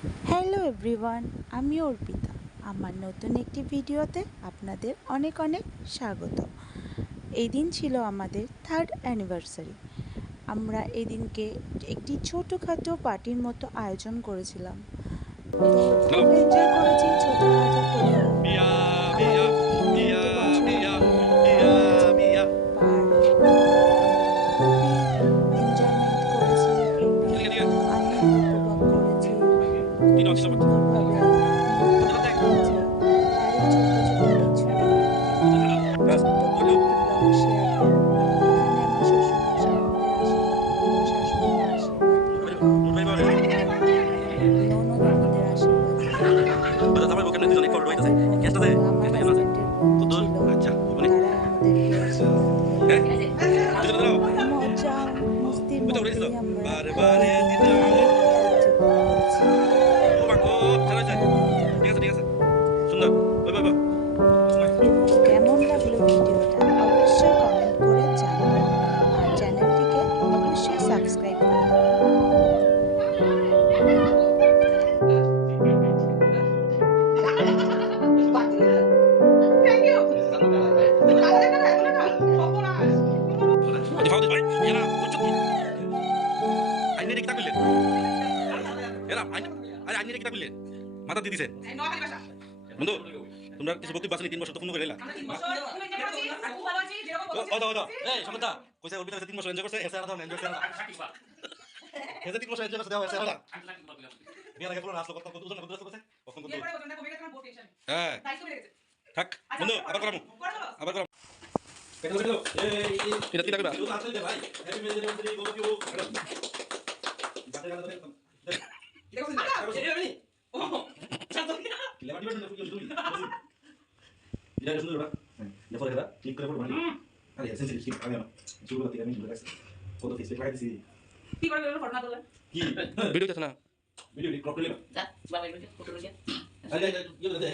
Hello everyone, আমি অর্পিতা। আমার নতুন একটি ভিডিওতে আপনাদের অনেক অনেক স্বাগত। এই দিন ছিল আমাদের 3rd অ্যানিভার্সারি। আমরা এই দিনকে একটি ছোটোখাটো পার্টির মতো আয়োজন করেছিলাম। তো খুব এনজয় করেছি ছোটোখাটো করেও। আমাদের এই 3টে বছর পার হওয়ার খুবই এনজয়মেন্ট করেছি, খুবই আনন্দ উপভোগ করেছি, খুবই সুন্দরভাবে মুহূর্ত কাটিয়েছি। তারই ছোট্ট ছোট্ট কিছু ছোট্ট করে একটি ব্লগ শেয়ার করব। এখানে আমার শ্বশুরমশাই আমাদের আশীর্বাদ করলো, শাশুড়িমা আশীর্বাদ করলো, ননদ আমাদের আশীর্বাদ করলো, আমার হাজবেন্ডের বন্ধু ছিল, তারা আমাদেরকে আশীর্বাদ করলো। মজা মস্তির মধ্যেই আমরা এই দিনটি উদযাপন করেছি। আপনারা দেখতে থাকুন এবং কেমন লাগলো ভিডিওটা অবশ্যই কমেন্ট করে জানাবেন, আর চ্যানেলটিকে অবশ্যই সাবস্ক্রাইব করে দেবেন। মাথা দিয়ে দিছে বন্ধু, তোমরা কিছু বক্তব্য আসেনি 3 বছর তো ফোন করে এলা এই সমতা কইছে ওর ভিতরে 3 বছর এনজয় করছে এসে আর দাও এনজয় করছে এসে 3 বছর এনজয় করছে দাও এসে আর বিয়া লাগে পুরো আসলো কত ওজন কত করছে কখন কত হ্যাঁ থাক বন্ধু আবার করামু কেটে কেটে এই এটা কি লাগবে ভাই হ্যাপি ম্যারেজ গো টু গাতে গাতে দেখো এই ও লেবার দিবেন না ফুল দুই এটা সুন্দর না দেখো এটা ক্লিক করে পড়ো আরে সেন্সিটিভ ক্লিক আমি না শুরু করতে আমি জুড়ে রাখছি কত ফেসবুক লাগাই দিছি কি করে ফটো না তোলা কি ভিডিও দেখছ না ভিডিও ক্রপ করে যা বাবা ভিডিও ফটো লইয়া আরে ইয়ে দে